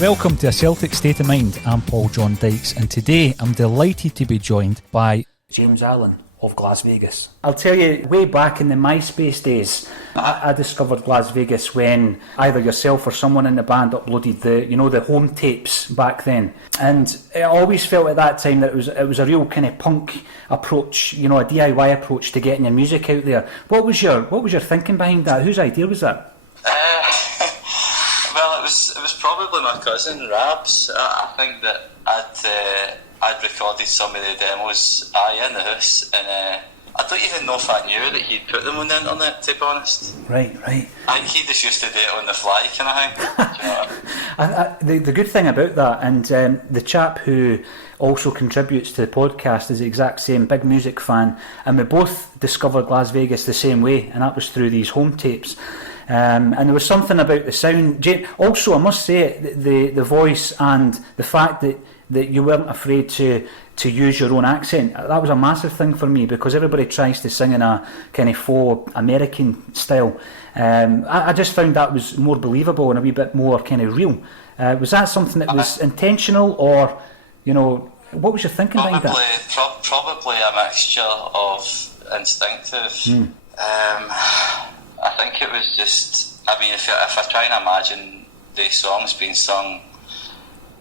Welcome to A Celtic State of Mind. I'm Paul John Dykes, and today I'm delighted to be joined by James Allan of Glasvegas. I'll tell you, way back in the MySpace days, I discovered Glasvegas when either yourself or someone in the band uploaded the home tapes back then. And I always felt at that time that it was a real kind of punk approach, a DIY approach to getting your music out there. What was your thinking behind that? Whose idea was that? Well, it was probably my cousin Rab's. I think that I'd recorded some of the demos in the house, and I don't even know if I knew that he'd put them on the internet, to be honest. Right. I think he just used to do it on the fly, kind of thing. The good thing about that, and the chap who also contributes to the podcast is the exact same, big music fan, and we both discovered Glasvegas the same way, and that was through these home tapes. And there was something about the sound. Also, I must say, the voice and the fact that you weren't afraid to use your own accent, that was a massive thing for me, because everybody tries to sing in a kind of faux American style. I just found that was more believable and a wee bit more kind of real. Was that something that was intentional, or, what was your thinking behind that? Probably a mixture of instinctive. I think it was just, if I try and imagine the songs being sung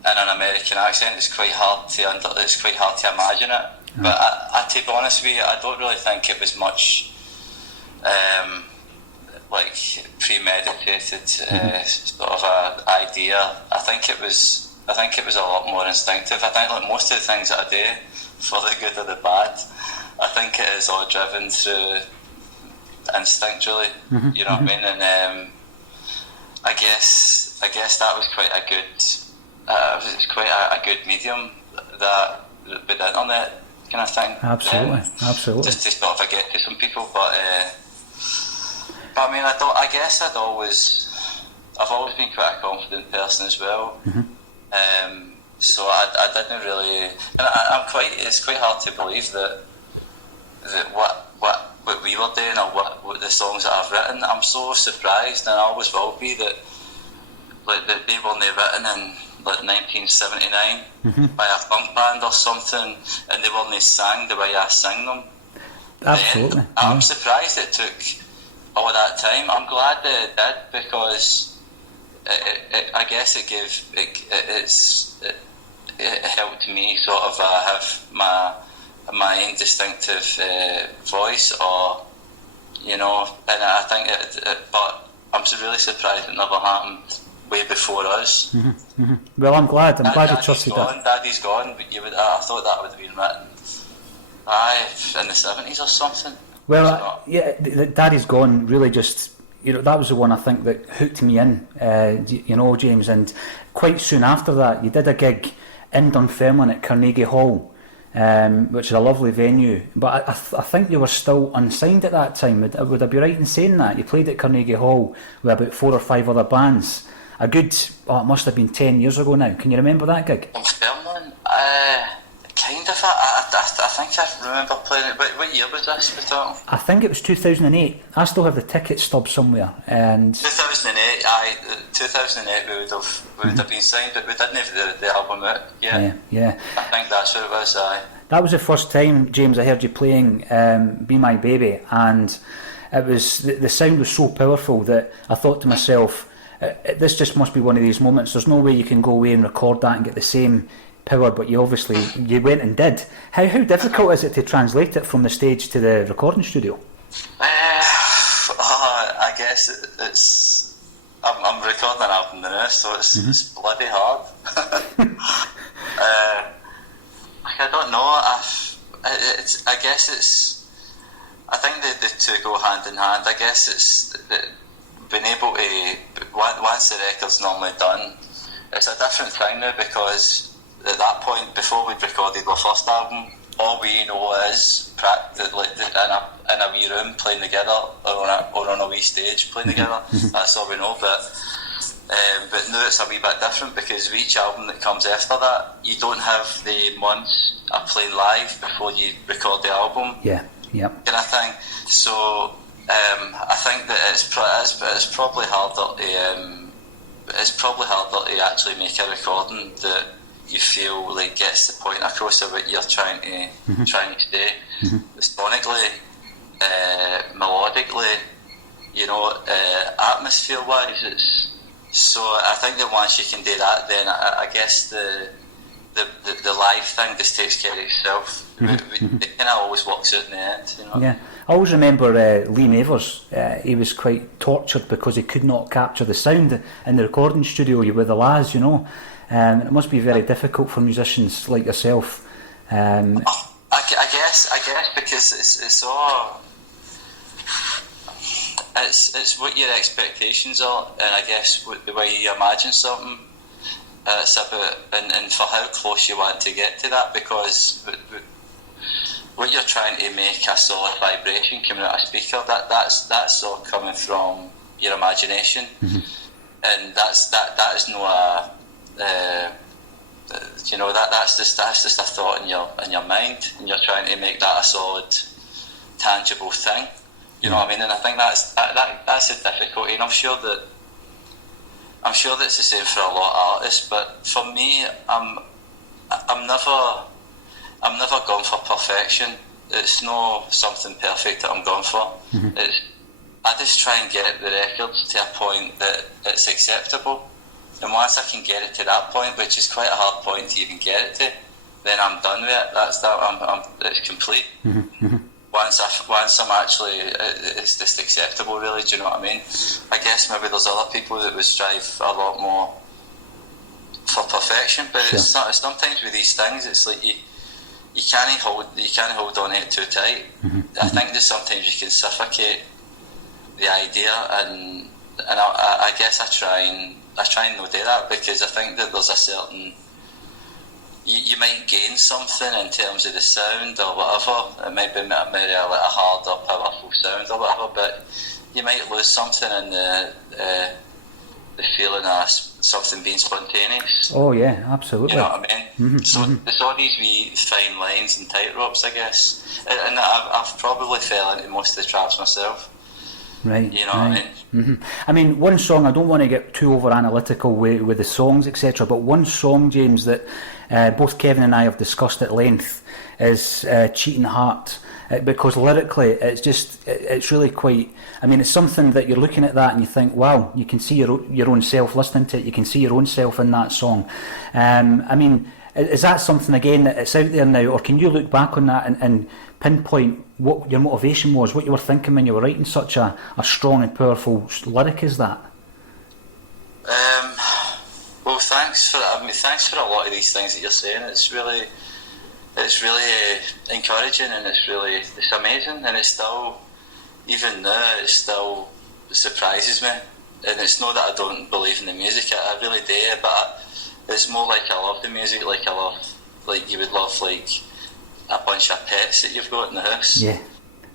in an American accent, it's quite hard to imagine it. But I, to be honest with you, I don't really think it was much like premeditated sort of a idea. I think it was a lot more instinctive. I think like most of the things that I do, for the good or the bad, I think it is all driven through instinct, really. You know what I mean? And I guess that was quite a good medium, that with the internet kind of thing. Absolutely. Just to sort of get to some people, but I mean, I've always been quite a confident person as well. So I didn't really, and it's quite hard to believe that what we were doing, or what the songs that I've written. I'm so surprised, and I always will be, that they weren't written in like 1979 by a funk band or something, and they weren't sang the way I sing them. Absolutely. I'm surprised it took all that time. I'm glad that it did, because I guess it helped me sort of have my own distinctive voice, or and I think but I'm really surprised it never happened way before us. Well, I'm glad you trusted that. Daddy's gone, but I thought that would have been written in the 70s or something. Well, Daddy's Gone really just, that was the one I think that hooked me in, James, and quite soon after that you did a gig in Dunfermline at Carnegie Hall, which is a lovely venue, but I think you were still unsigned at that time. Would I be right in saying that? You played at Carnegie Hall with about 4 or 5 other bands. It must have been 10 years ago now. Can you remember that gig? Dunfermline? Kind of. I think I remember playing it. What year was this we're talking? I think it was 2008. I still have the ticket stub somewhere. And 2008, 2008 we would have been signed, but we didn't have the album out yet. Yeah. I think that's what it was. That was the first time, James, I heard you playing "Be My Baby," and it was the sound was so powerful that I thought to myself, this just must be one of these moments. There's no way you can go away and record that and get the same power, but you went and did. How difficult is it to translate it from the stage to the recording studio? I guess it's. I'm recording an album now, so it's bloody hard. I don't know. I guess it's. I two go hand in hand. I guess it's being able to, once the record's normally done, it's a different thing now, because at that point, before we'd recorded our first album, all we know is in a wee room playing together, or on a wee stage playing together. That's all we know. But now it's a wee bit different, because with each album that comes after that, you don't have the months of playing live before you record the album. Yeah, yep. Kind of thing. So I think that it's probably harder to actually make a recording that you feel like gets the point across of what you're trying to say. Sonically, melodically, atmosphere wise, it's. So I think that once you can do that, then I guess the live thing just takes care of itself. It kind of always works out in the end, Yeah, I always remember Lee Mavers. He was quite tortured because he could not capture the sound in the recording studio with the lads, it must be very difficult for musicians like yourself. I guess because it's all. It's what your expectations are, and I guess the way you imagine something. It's about and for how close you want to get to that, because what you're trying to make a solid vibration coming out of a speaker, that's all coming from your imagination, and that is no that's just a thought in your mind, and you're trying to make that a solid, tangible thing. You know what I mean? And I think that's the difficulty, and I'm sure that it's the same for a lot of artists. But for me, I'm never going for perfection. It's not something perfect that I'm going for. I just try and get the records to a point that it's acceptable. And once I can get it to that point, which is quite a hard point to even get it to, then I'm done with it. It's complete. Once I'm actually, it's just acceptable, really. Do you know what I mean? I guess maybe there's other people that would strive a lot more for perfection, but sure. It's not. Sometimes with these things, it's like you can't hold on to it too tight. I think that sometimes you can suffocate the idea, and I guess I try and not do that, because I think that there's a certain. You might gain something in terms of the sound or whatever. It might be maybe a harder, powerful sound or whatever, but you might lose something in the feeling of something being spontaneous. Oh yeah, absolutely. You know what I mean? So there's all these wee fine lines and tightropes, I guess, and I've probably fell into most of the traps myself. Right. You know what I mean? I mean, one song, I don't want to get too over analytical with the songs, etc., but one song, James, that both Kevin and I have discussed at length is Cheating Heart, because lyrically it's really quite, I mean, it's something that you're looking at that and you think, wow, you can see your own self listening to it, you can see your own self in that song. I mean, is that something, again, that it's out there now, or can you look back on that and pinpoint what your motivation was, what you were thinking when you were writing such a strong and powerful lyric as that? Well, thanks for a lot of these things that you're saying. It's really encouraging, and it's amazing, and it's still, even now, it still surprises me. And it's not that I don't believe in the music, I really do, but it's more like I love the music, like you would love like a bunch of pets that you've got in the house. Yeah.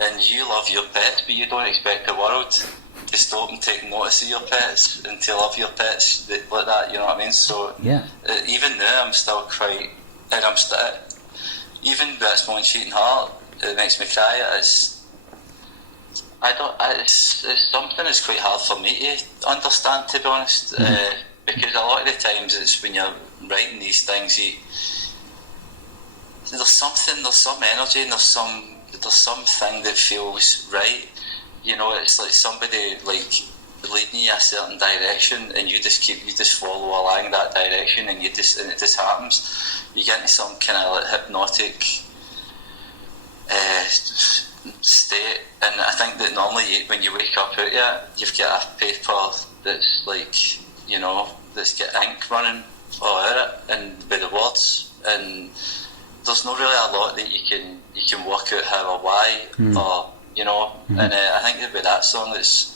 And you love your pets, but you don't expect the world to stop and take notice of your pets and to love your pets like that, you know what I mean? So yeah. Even now I'm still quite, and even that song Cheating Heart, it makes me cry. It's something that's quite hard for me to understand, to be honest, because a lot of the times it's when you're writing these things, there's some energy, and there's something that feels right. You know, it's like somebody like leading you a certain direction, and you just follow along that direction, and it just happens. You get into some kind of like hypnotic state, and I think that normally when you wake up out here, you've got a paper that's like, you know, that's got ink running all over it, and with the words, and there's not really a lot that you can work out how or why, or you know. And I think with that song, it's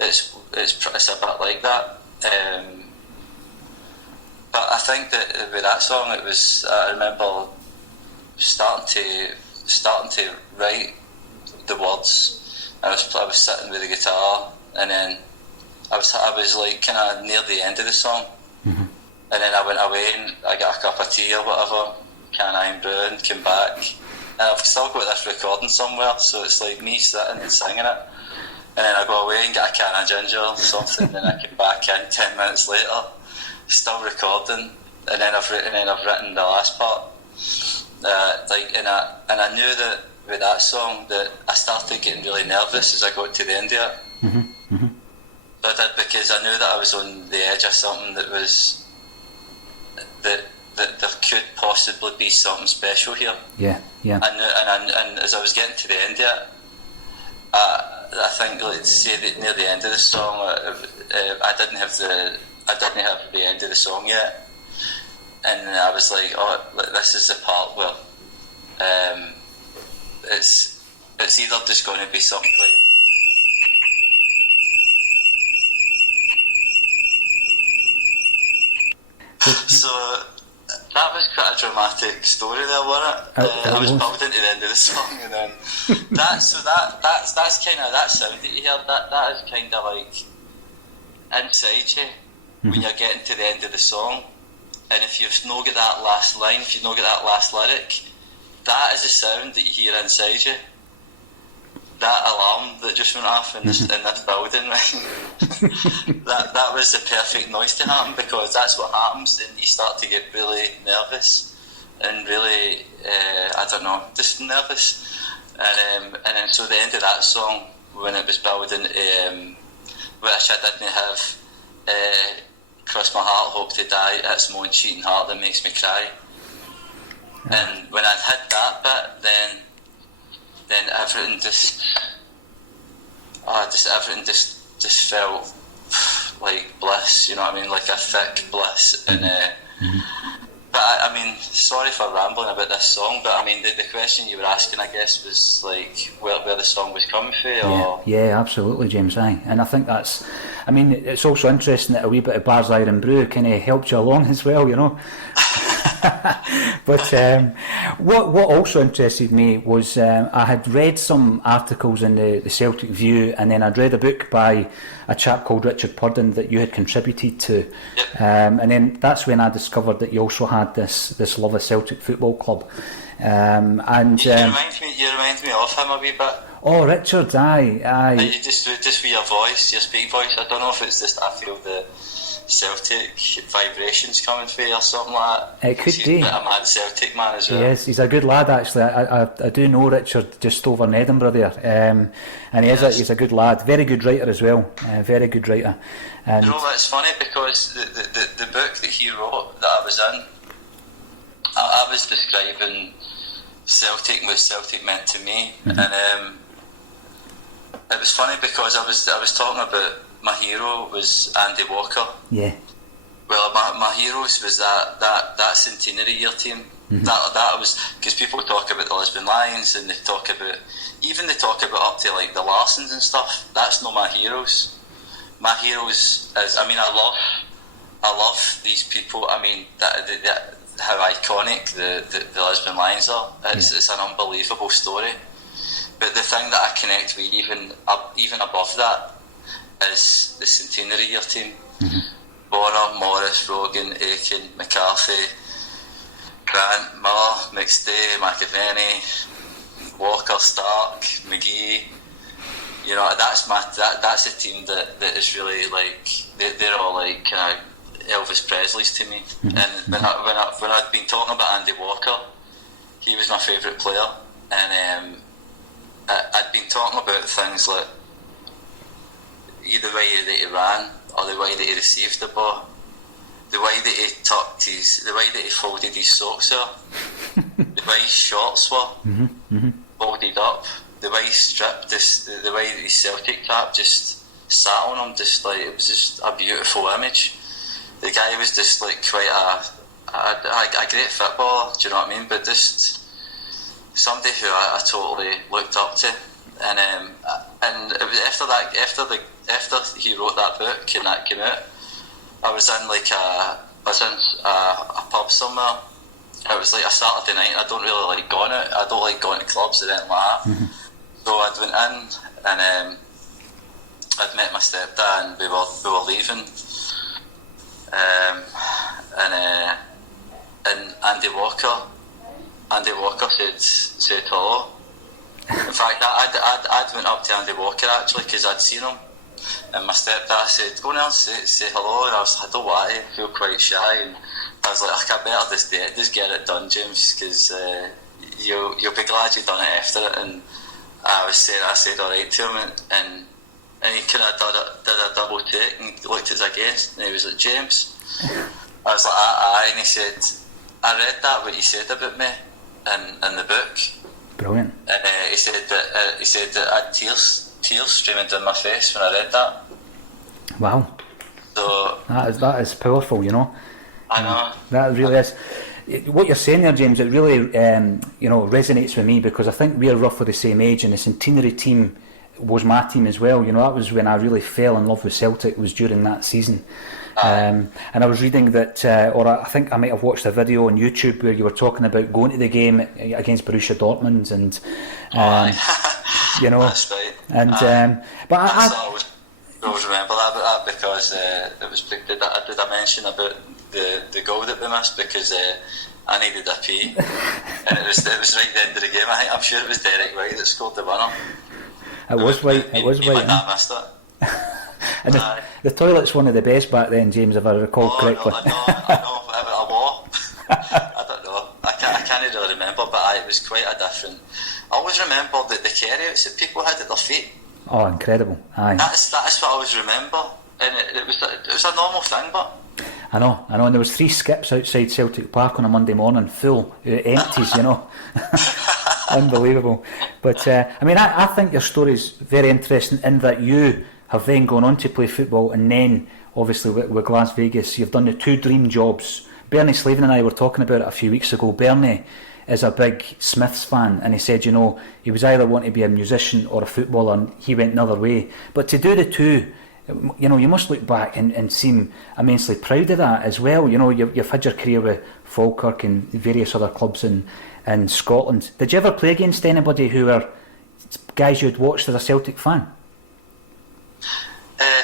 a bit like that. But I think that with that song, it was, I remember starting to write the words. I was sitting with the guitar, and then I was like kind of near the end of the song, and then I went away and I got a cup of tea or whatever, can iron brew, and came back, and I've still got this recording somewhere, so it's like me sitting and singing it, and then I go away and get a can of ginger or something, and I come back in 10 minutes later, still recording, and then I've written the last part, and I knew that with that song that I started getting really nervous as I got to the end of it. But I did, because I knew that I was on the edge of something that there could possibly be something special here. Yeah. And as I was getting to the end of it, I think, like, to say that near the end of the song, I didn't have the end of the song yet, and I was like, oh, this is the part where it's either just going to be something like. So that was quite a dramatic story there, wasn't it? I was building to the end of the song, and then that's kind of that sound that you hear. That is kind of like inside you when you're getting to the end of the song, and if you've not got that last line, if you've not got that last lyric, that is the sound that you hear inside you. That alarm that just went off in this building, right? that was the perfect noise to happen, because that's what happens, and you start to get really nervous and really, I don't know, just nervous. And then so the end of that song, when it was building, which I didn't have, cross my heart, hope to die, it's my own cheating heart that makes me cry. And when I'd hit that bit, then everything everything just felt like bliss, you know what I mean, like a thick bliss. And but I mean, sorry for rambling about this song, but I mean the question you were asking, I guess, was like where the song was coming from. Or... Yeah, absolutely, James. And I think that's, I mean, it's also interesting that a wee bit of Bar's Iron Brew kind of helped you along as well, you know. But what also interested me was I had read some articles in the Celtic View, and then I'd read a book by a chap called Richard Purdon that you had contributed to, and then that's when I discovered that you also had this love of Celtic Football Club. And you remind me of him a wee bit. Oh, Richard, aye. You just with your voice, your speak voice. I don't know if it's just I feel the Celtic vibrations coming through or something like that. It could be. He's a mad Celtic man as well. Yes, he's a good lad actually. I do know Richard just over in Edinburgh there, and he's a good lad, very good writer as well, very good writer. And you know, that's funny, because the book that he wrote that I was in, I was describing Celtic, what Celtic meant to me, and it was funny because I was talking about my hero was Andy Walker. Yeah. Well, my heroes was that centenary year team. That was, because people talk about the Lisbon Lions, and they talk about up to like the Larsons and stuff. That's not my heroes. My heroes is, I mean, I love these people. I mean, how iconic the Lisbon Lions are. It's an unbelievable story. But the thing that I connect with even above that is the centenary year team. Bonner, Morris, Rogan, Aiken, McCarthy, Grant, Miller, McStay, McAvenny, Walker, Stark, McGee. You know, that's a team that is really like, they're all like kind of Elvis Presley's to me. And when I'd been talking about Andy Walker, he was my favourite player, and I'd been talking about things like the way that he ran, or the way that he received the ball, the way that he the way that he folded his socks up, the way his shorts were folded up, the way he stripped, the way that his Celtic cap just sat on him, just like, it was just a beautiful image. The guy was just like quite a great footballer, do you know what I mean? But just somebody who I totally looked up to. and it was after he wrote that book and that came out, I was in a pub somewhere. It was like a Saturday night. I don't really like going out. I don't like going to clubs or anything like that. Mm-hmm. So I'd went in and I'd met my stepdad and we were leaving. And Andy Walker said hello. In fact, I'd went up to Andy Walker actually because I'd seen him. And my stepdad said, "Go on and say hello." And I was like, "I don't want to, I feel quite shy." And I was like, "I better just get it done, James, because you'll be glad you done it after it." And I said all right to him, and he kind of did a double take and looked at us again, and he was like, "James." I was like, "Aye," and he said, "I read that what you said about me in the book." Brilliant. And he said that I had tears streaming down my face when I read that. Wow. So that is powerful, you know. I know. That really is. What you're saying there, James, it really resonates with me because I think we're roughly the same age, and the centenary team was my team as well. You know, that was when I really fell in love with Celtic, was during that season. And I was reading that, or I think I might have watched a video on YouTube where you were talking about going to the game against Borussia Dortmund, and you know, that's right. And but I always remember that because did I mention about the goal that we missed because I needed a pee, and it was right at the end of the game. I'm sure it was Derek White that scored the winner. It was White. It was White. I missed it. And the toilet's one of the best back then, James, if I recall correctly. I know, a law. I don't know. I can't really remember, but it was quite a different. I always remember the carryouts that people had at their feet. Oh, incredible! Aye. That's what I always remember, and it was a normal thing, but. I know, and there was 3 skips outside Celtic Park on a Monday morning, full, empties, you know. Unbelievable. But I think your story's very interesting in that you have then gone on to play football, and then obviously with Glasvegas you've done the 2 dream jobs. Bernie Slavin and I were talking about it a few weeks ago. Bernie is a big Smiths fan, and he said, you know, he was either wanting to be a musician or a footballer, and he went another way. But to do the 2, you know, you must look back and seem immensely proud of that as well. You know, you've had your career with Falkirk and various other clubs in Scotland. Did you ever play against anybody who were guys you'd watched as a Celtic fan?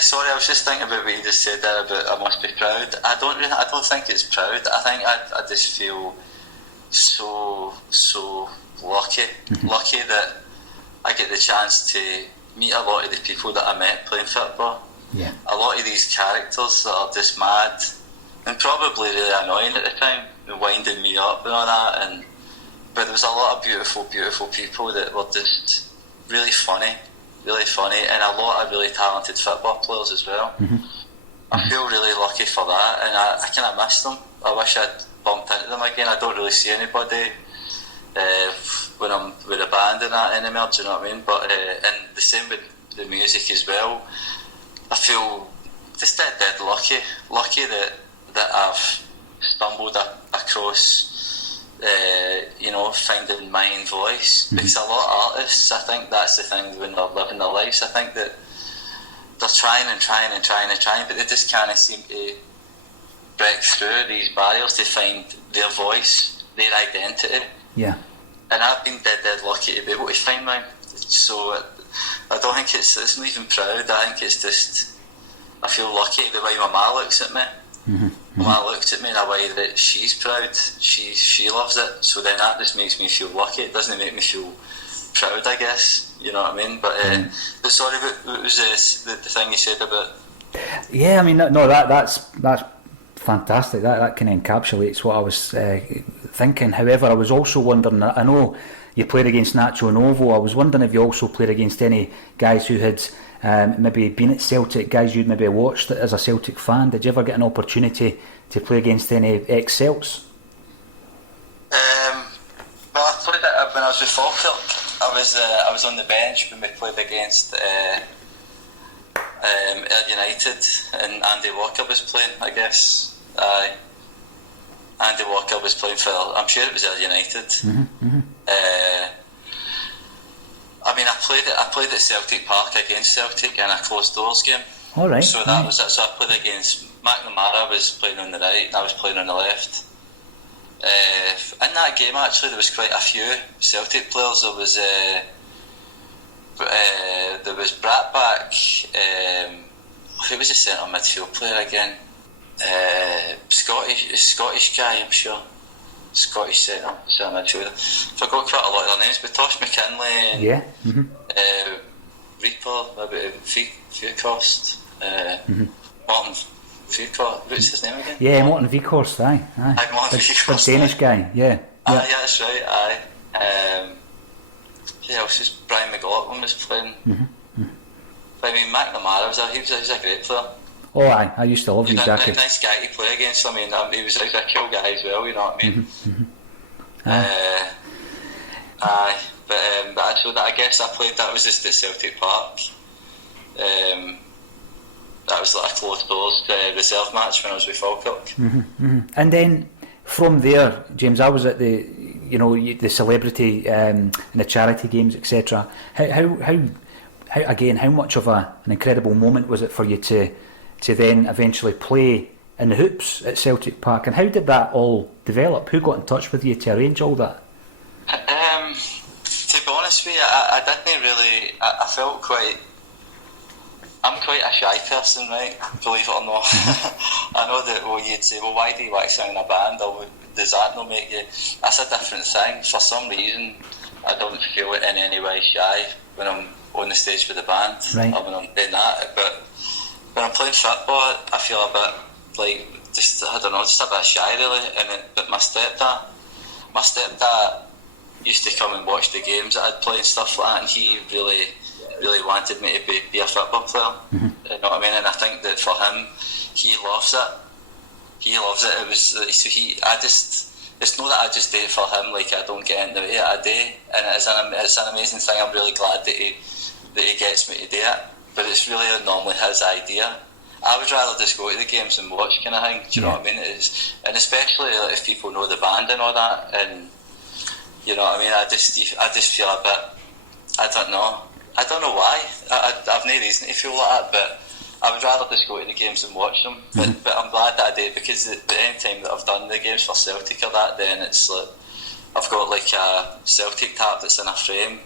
Sorry, I was just thinking about what you just said there about I must be proud. I don't think it's proud. I think I just feel so lucky. Mm-hmm. Lucky that I get the chance to meet a lot of the people that I met playing football. Yeah. A lot of these characters that are just mad and probably really annoying at the time, and winding me up and all that. But there was a lot of beautiful people that were just really funny, and a lot of really talented football players as well. Mm-hmm. I feel really lucky for that, and I kind of miss them. I wish I'd bumped into them again. I don't really see anybody when I'm with a band and that anymore, do you know what I mean? But and the same with the music as well. I feel just dead lucky that I've stumbled across finding my own voice. Mm-hmm. Because a lot of artists, I think that's the thing when they're living their lives, I think that they're trying, but they just can't seem to break through these barriers to find their voice, their identity. Yeah. And I've been dead lucky to be able to find mine. So I don't think it's not even proud. I think it's just I feel lucky the way my ma looks at me. Mm-hmm. My ma looks at me in a way that she's proud. She loves it. So then that just makes me feel lucky. It doesn't make me feel proud, I guess. You know what I mean? But sorry, what was the thing you said about? Yeah, I mean, that's fantastic. That kind of encapsulates what I was thinking. However, I was also wondering, I know you played against Nacho Novo. I was wondering if you also played against any guys who had maybe been at Celtic, guys you'd maybe watched as a Celtic fan. Did you ever get an opportunity to play against any ex-Celts? Well, I played it when I was with Falkirk. I was on the bench when we played against United, and Andy Walker was playing, I guess. Andy Walker was playing for, I'm sure it was United. Mm-hmm, mm-hmm. I mean, I played at Celtic Park against Celtic in a closed doors game. All right. So that was it. So I played against McNamara was playing on the right, and I was playing on the left. In that game, actually, there was quite a few Celtic players. There was Bratback. Who was the centre midfield player again? Scottish guy, I'm sure. Scottish centre midfielder. Forgot quite a lot of their names, but Tosh McKinley and Reaper, maybe Fucost, Martin Fucost. What's his name again? Yeah, Martin Fucost, aye. Martin Fucost. The Danish guy, yeah. Yeah, that's right, aye. Who else? Just Brian McLaughlin was playing. But I mean, McNamara was he was a great player. Oh, aye, I used to love his jacket. Nice guy to play against. I mean, he was a cool guy as well. You know what I mean? Aye, but actually, I guess I played. That was just at Celtic Park. That was like a closed doors reserve match when I was with Falkirk. And then from there, James, I was at the celebrity and the charity games, etc. How much of an incredible moment was it for you to then eventually play in the hoops at Celtic Park, and how did that all develop? Who got in touch with you to arrange all that? To be honest with you, I didn't really. I felt quite. I'm quite a shy person, right? Believe it or not. I know that you'd say, well, why do you like singing in a band, or does that not make you? That's a different thing. For some reason, I don't feel it in any way shy when I'm on the stage with the band, or when I'm doing that. But when I'm playing football, I feel a bit like just a bit shy really. But my stepdad used to come and watch the games that I'd play and stuff like that, and he really wanted me to be a football player. You know what I mean? And I think that for him, he loves it. He loves it. It was so it's not that I just do it for him. Like, I don't get into it. I do, and it's an amazing thing. I'm really glad that he gets me to do it. But it's really normally his idea. I would rather just go to the games and watch, kind of thing. Do you know what I mean? And especially like, if people know the band and all that, and you know what I mean. I just feel a bit. I don't know why. I've no reason to feel like that, but I would rather just go to the games and watch them. But I'm glad that I did, because at any time that I've done the games for Celtic or that, then it's like I've got like a Celtic tap that's in a frame,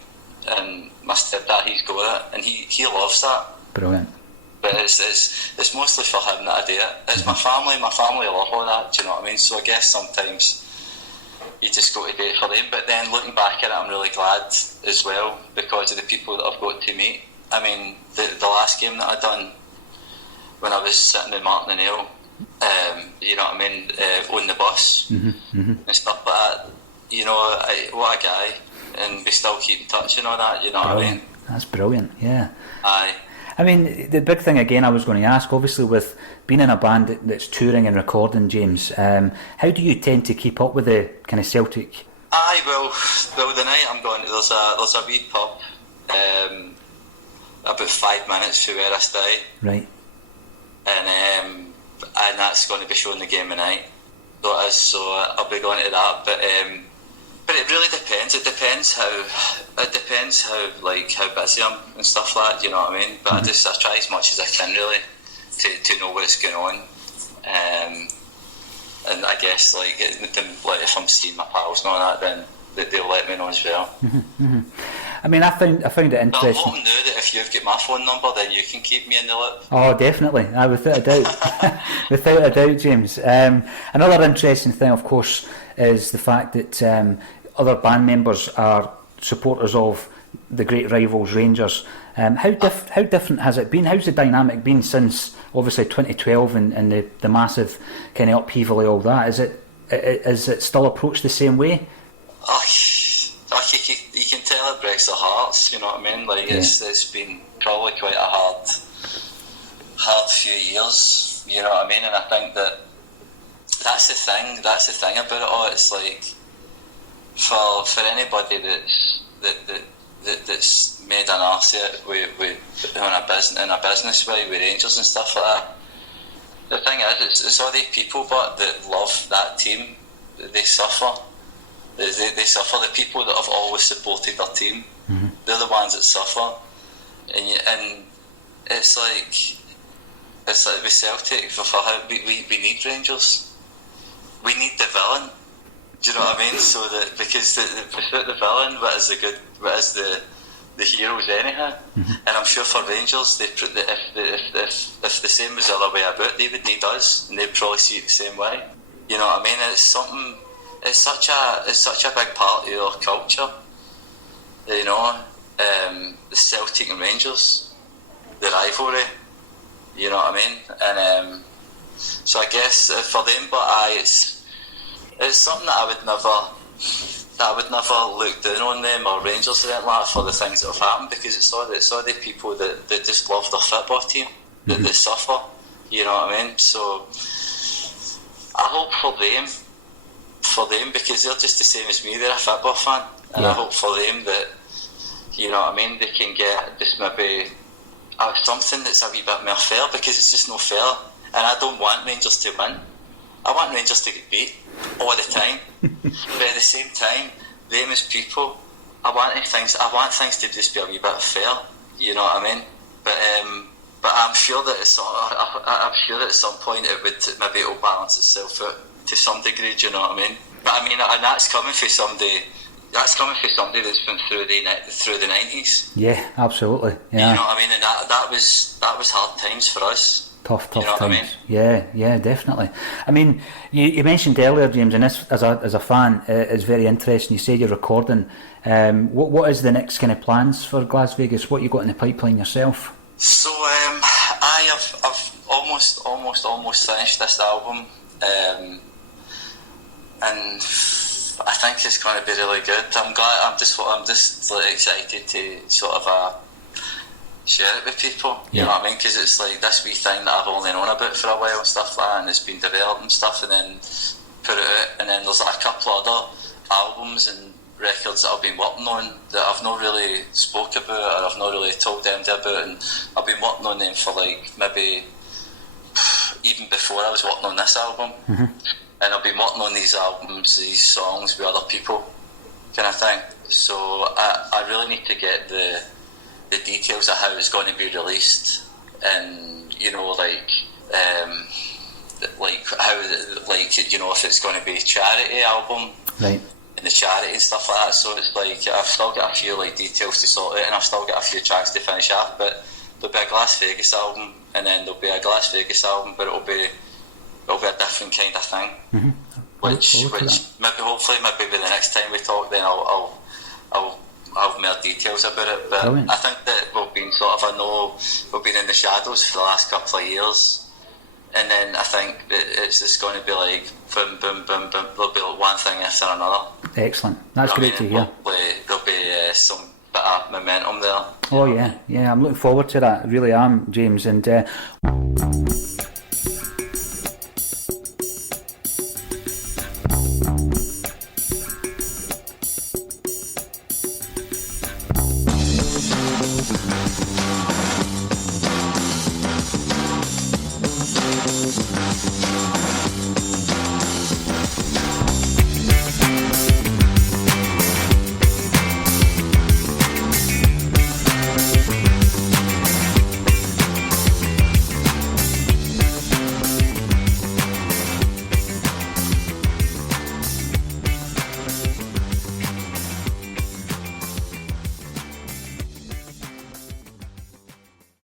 and my stepdad, he's got it, and he loves that. Brilliant. But it's mostly for him that I do it. It's my family love all that. Do you know what I mean? So I guess sometimes you just go to do it for them. But then looking back at it, I'm really glad as well, because of the people that I've got to meet. I mean, the last game that I done when I was sitting with Martin and Ale, you know what I mean, on the bus and stuff like that. You know, what a guy, and we still keep in touch and all that. You know what I mean? That's brilliant. Yeah. Aye. I mean, the big thing again I was going to ask, obviously with being in a band that's touring and recording, James, how do you tend to keep up with the kind of Celtic? Aye, well, the night I'm going to, there's a wee pub about 5 minutes from where I stay. Right. And that's going to be showing the game tonight. So I'll be going to that, but it really depends. It depends how busy I'm and stuff like that. You know what I mean? But I try as much as I can really to know what's going on. And I guess like if I'm seeing my pals and all that, then they'll let me know as well. I mean, I found it interesting. I'll let them know that if you've got my phone number, then you can keep me in the loop. Oh, definitely. Without a doubt. Without a doubt, James. Another interesting thing, of course, is the fact that other band members are supporters of the great rivals Rangers. How different has it been? How's the dynamic been since obviously 2012 and the massive kind of upheaval of all that? Is it still approached the same way? You can tell it breaks their hearts. You know what I mean? Like it's been probably quite a hard few years. You know what I mean? And I think that's the thing. That's the thing about it all. It's like for anybody that's made an arse of it with in a business way with Rangers and stuff like that. The thing is, it's all the people but that love that team. They suffer. They suffer. The people that have always supported their team, they're the ones that suffer. And it's like with Celtic, for how we need Rangers. We need the villain. Do you know what I mean? So that because without the villain, what is the heroes anyhow? And I'm sure for Rangers, if the same was the other way about, they would need us, and they'd probably see it the same way. You know what I mean? It's something. It's such a big part of your culture. You know, the Celtic and Rangers, the rivalry. You know what I mean? And so I guess for them, but it's something that I would never look down on them or Rangers or anything like that for the things that have happened, because it's all the people that just love their football team, that they suffer. You know what I mean? So I hope for them, because they're just the same as me, they're a football fan, and I hope for them that, you know what I mean, they can get just maybe something that's a wee bit more fair, because it's just no fair, and I don't want Rangers to win. I want Rangers to get beat all the time, but at the same time, them as people, I want things to just be a wee bit fair. You know what I mean? But I'm sure that at some point it'll balance itself out to some degree. Do you know what I mean? But I mean, and that's coming for somebody. That's coming for somebody that's been through the 90s. Yeah, absolutely. Yeah. You know what I mean? And that was hard times for us. Tough you know times. What I mean? Yeah, definitely. I mean, you mentioned earlier, James, and this as a fan is very interesting. You said you're recording. What is the next kind of plans for Glasvegas? What you got in the pipeline yourself? So I've almost finished this album, and I think it's going to be really good. I'm glad. I'm just like excited to sort of share it with people. You know what I mean? Because it's like this wee thing that I've only known about for a while and stuff like that, and it's been developed and stuff, and then put it out. And then there's like a couple other albums and records that I've been working on that I've not really spoke about, or I've not really told them about, and I've been working on them for like maybe even before I was working on this album. And I've been working on these albums, these songs with other people, kind of thing. So I really need to get the details of how it's going to be released, and you know, like how, like, you know, if it's going to be a charity album, right, and the charity and stuff like that. So it's like I've still got a few like details to sort out, and I've still got a few tracks to finish off. But there'll be a Glasvegas album, and then there'll be a Glasvegas album, but it'll be a different kind of thing. Which hopefully maybe the next time we talk, then I'll have more details about it. But brilliant. I think that we've been in the shadows for the last couple of years, and then I think that it's just going to be like boom, boom, boom, boom. There'll be like one thing after another. Excellent. That's great to hear. There'll be some bit of momentum there. Oh yeah. I'm looking forward to that. I really am, James. And